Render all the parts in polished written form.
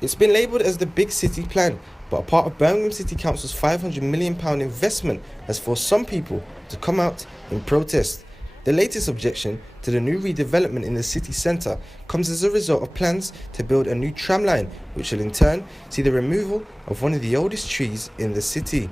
It's been labelled as the Big City Plan, but a part of Birmingham City Council's £500 million investment has forced some people to come out in protest. The latest objection to the new redevelopment in the city centre comes as a result of plans to build a new tram line, which will in turn see the removal of one of the oldest trees in the city.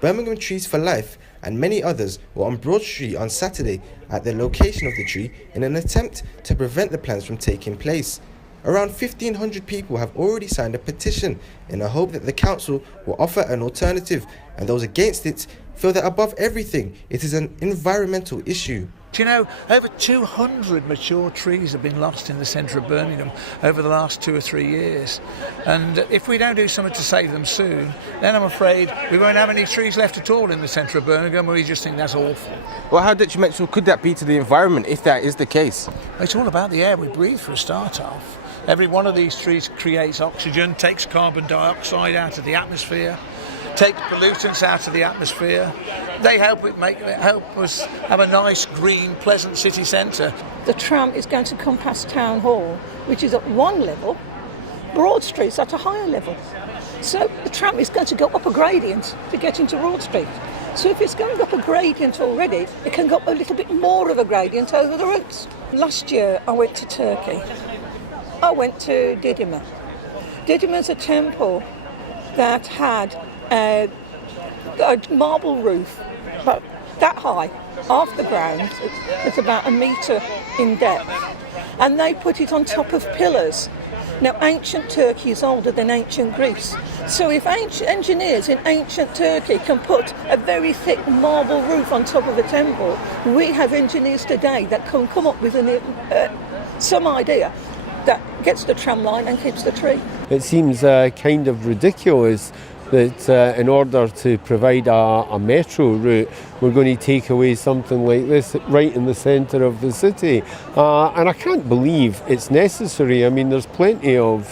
Birmingham Trees for Life and many others were on Broad Street on Saturday at the location of the tree in an attempt to prevent the plans from taking place. Around 1,500 people have already signed a petition in the hope that the council will offer an alternative, and those against it feel that above everything it is an environmental issue. Do you know, over 200 mature trees have been lost in the centre of Birmingham over the last 2 or 3 years. And if we don't do something to save them soon, then I'm afraid we won't have any trees left at all in the centre of Birmingham, and we just think that's awful. Well, how detrimental could that be to the environment if that is the case? It's all about the air we breathe for a start off. Every one of these trees creates oxygen, takes carbon dioxide out of the atmosphere, takes pollutants out of the atmosphere. They help us have a nice, green, pleasant city centre. The tram is going to come past Town Hall, which is at one level. Broad Street's at a higher level. So the tram is going to go up a gradient to get into Broad Street. So if it's going up a gradient already, it can go up a little bit more of a gradient over the routes. Last year I went to Turkey. I went to Didyma. Didyma's a temple that had a marble roof, about that high, off the ground. It's about 1 metre in depth. And they put it on top of pillars. Now, ancient Turkey is older than ancient Greece. So if engineers in ancient Turkey can put a very thick marble roof on top of a temple, we have engineers today that can come up with some idea that gets the tram line and keeps the tree. It seems kind of ridiculous that in order to provide a metro route, we're going to take away something like this right in the centre of the city. And I can't believe it's necessary. I mean, there's plenty of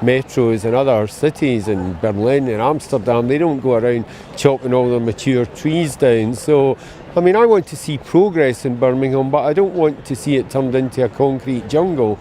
metros in other cities, in Berlin and Amsterdam. They don't go around chopping all the mature trees down. So, I mean, I want to see progress in Birmingham, but I don't want to see it turned into a concrete jungle.